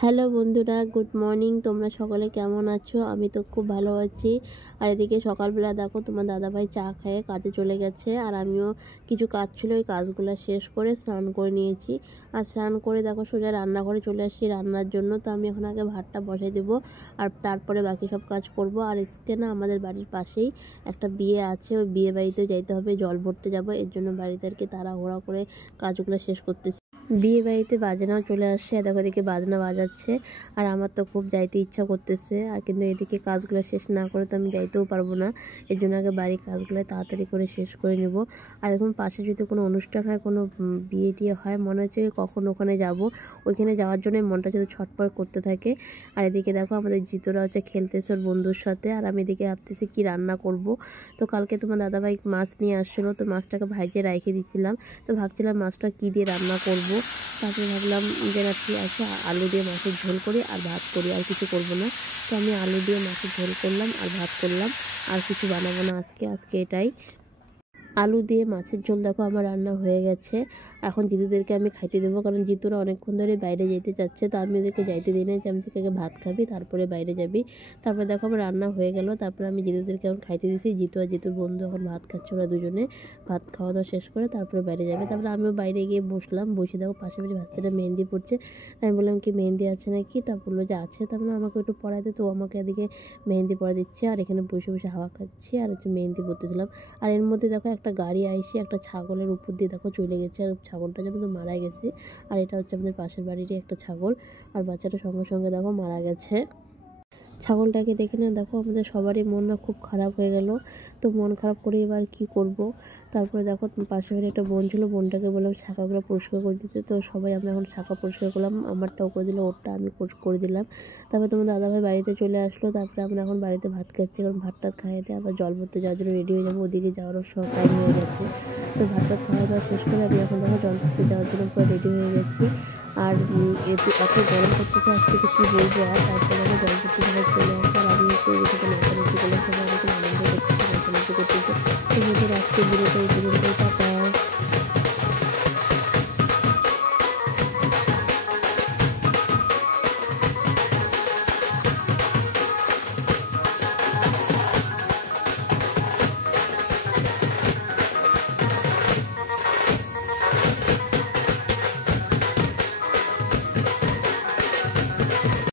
Hello বন্ধুরা, good morning. তোমরা সকলে কেমন আছো? আমি তো খুব ভালো আছি। আর এদিকে সকালবেলা দেখো তোমার দাদাভাই চা খেয়ে কাজে চলে গেছে, আর আমিও কিছু কাজ ছিল ওই কাজগুলো শেষ করে স্নান করে নিয়েছি। আর স্নান করে দেখো সোজা রান্নাঘরে চলে আসছি রান্নার জন্য। তো আমি এখন আগে ভাতটা বসাই দেবো, আর তারপরে বাকি সব কাজ করব। আর আজকে না আমাদের বাড়ির পাশেই একটা বিয়ে আছে, ওই বিয়ে বাড়িতে যাইতে হবে, জল ভরতে যাব। এর জন্য বাড়িতে আর কি তাড়াহুড়া করে কাজগুলো শেষ করতেছি। বিয়ে বাড়িতে বাজনাও চলে আসছে, দেখো এদিকে বাজনা বাজাচ্ছে। আর আমার তো খুব যাইতে ইচ্ছা করতেছে, আর কিন্তু এদিকে কাজগুলো শেষ না করে তো আমি যাইতেও পারবো না। এর জন্য আগে বাড়ির কাজগুলো তাড়াতাড়ি করে শেষ করে নেব। আর এখন পাশে যদি কোনো অনুষ্ঠান হয়, কোনো বিয়ে টিয়ে হয়, মনে হচ্ছে কখন ওখানে যাব। ওইখানে যাওয়ার জন্য মনটা যদি ছটফট করতে থাকে। আর এদিকে দেখো আমাদের জিতুরা হচ্ছে খেলতেছে ওর বন্ধুর সাথে, আর আমি এদিকে ভাবতেছি কি রান্না করব। তো কালকে তোমার দাদাভাই মাছ নিয়ে আসছিলো, তো মাছটাকে ভাইজে রেখে দিচ্ছিলাম। তো ভাবছিলাম মাছটা কী দিয়ে রান্না করব। তারপরে ভাবলাম যে না ঠিক আছে, আলু দিয়ে মাছের ঝোল করি আর ভাত করি, আর কিছু করব না। তো আমি আলু দিয়ে মাছের ঝোল করলাম আর ভাত করলাম, আর কিছু বানাবো না আজকে এটাই। আলু দিয়ে মাছের ঝোল দেখো আমার রান্না হয়ে গেছে। এখন জিতুদেরকে আমি খাইতে দেবো, কারণ জিতুরা অনেকক্ষণ ধরে বাইরে যেতে চাচ্ছে। তো আমি ওদেরকে যাইতে দিই না, যে আমি থেকে ভাত খাবি তারপরে বাইরে যাবি। তারপরে দেখো আমার রান্না হয়ে গেল, তারপরে আমি জিতুদেরকে এখন খাইতে দিয়েছি। জিতু আর জিতুর বন্ধু এখন ভাত খাচ্ছে, ওরা দুজনে ভাত খাওয়া দাওয়া শেষ করে তারপরে বাইরে যাবে। তারপরে আমিও বাইরে গিয়ে বসলাম, বসে দেখো পাশাপাশি ভাস্তাটা মেহেন্দি পড়ছে। আমি বললাম কি মেহেন্দি আছে নাকি, তা বললো যে আছে। তারপরে আমাকে একটু পড়াতে, তো আমাকে এদিকে মেহেন্দি পড়া দিচ্ছে, আর এখানে বসে বসে হাওয়া খাচ্ছি আর হচ্ছে মেহেন্দি পড়তেছিলাম। আর এর মধ্যে দেখো একটা গাড়ি আইসে একটা ছাগলের উপর দিয়ে দেখো চলে গেছে, আর ছাগলটা যেন তো মারা গেছে। আর এটা হচ্ছে আমাদের পাশের বাড়িরই একটা ছাগল, আর বাচ্চাটা সঙ্গে সঙ্গে দেখো মারা গেছে। ছাগলটাকে দেখে না দেখো আমাদের সবারই মনটা খুব খারাপ হয়ে গেল। তো মন খারাপ করে এবার কি করব। তারপরে দেখো পাশের বাড়ি একটা বোন ছিল, বোনটাকে বললাম শাখাগুলো পরিষ্কার করে দিতে। তো সবাই আমরা এখন শাখা পরিষ্কার করলাম, আমারটাও করে দিল, ওরটা আমি করে দিলাম। তারপরে তোমার দাদাভাই বাড়িতে চলে আসলো। তারপরে আমরা এখন বাড়িতে ভাত খাচ্ছি, কারণ ভাত টাত খাইতে আবার জল ভরতে যাওয়ার জন্য রেডি হয়ে যাবো, ওদিকে যাওয়ারও সব টাইম হয়ে গেছে। তো ভাত টাত খাওয়া দাওয়া শেষ করে আমি এখন দেখো জল ভরতে যাওয়ার জন্য পুরো রেডি হয়ে গেছি। আর এত গরম করতেছে আজকে, তো কী বলবো। আর তারপরে আমি জল ভরতে সবাই চলে আসে, আর আমি একটু এদিকে নাচানাচি করলাম, সবাই আমাকে আনন্দ করতেছে, নাচানাচি করতেছে। তো আজকে ভিডিওটা এই পর্যন্তই।